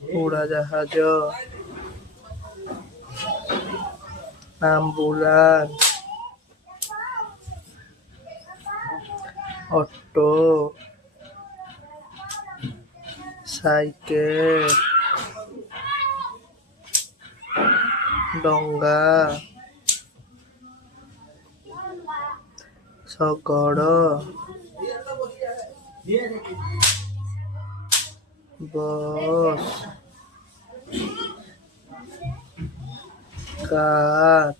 ଉଡ଼ାଜାହାଜ, ambulance, auto, cycle, ଡଙ୍ଗା, ଶଗଡ଼, ବସ୍, କାର,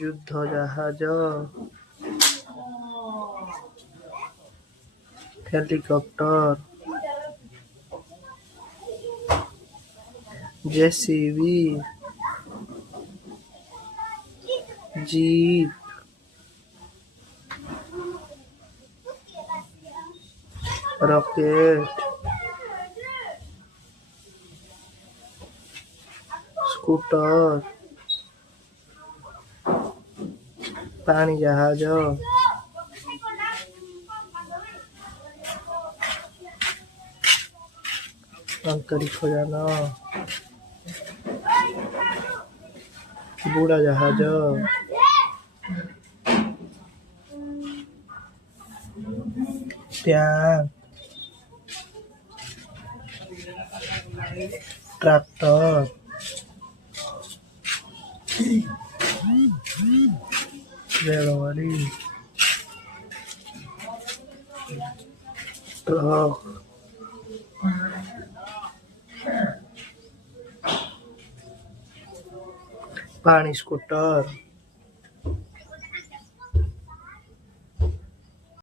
ଯୁଦ୍ଧ ଜାହାଜ, helicopter, JCB, jeep, rocket, scooter, ପାଣି ଜାହାଜ, ଅନ୍ତରୀକ୍ଷ ଯାନ, ବୁଡ଼ାଜାହାଜ, ट्याङ्क, ट्राक्टर, रेलगाड़ी, ट्रक, पानी स्कूटर।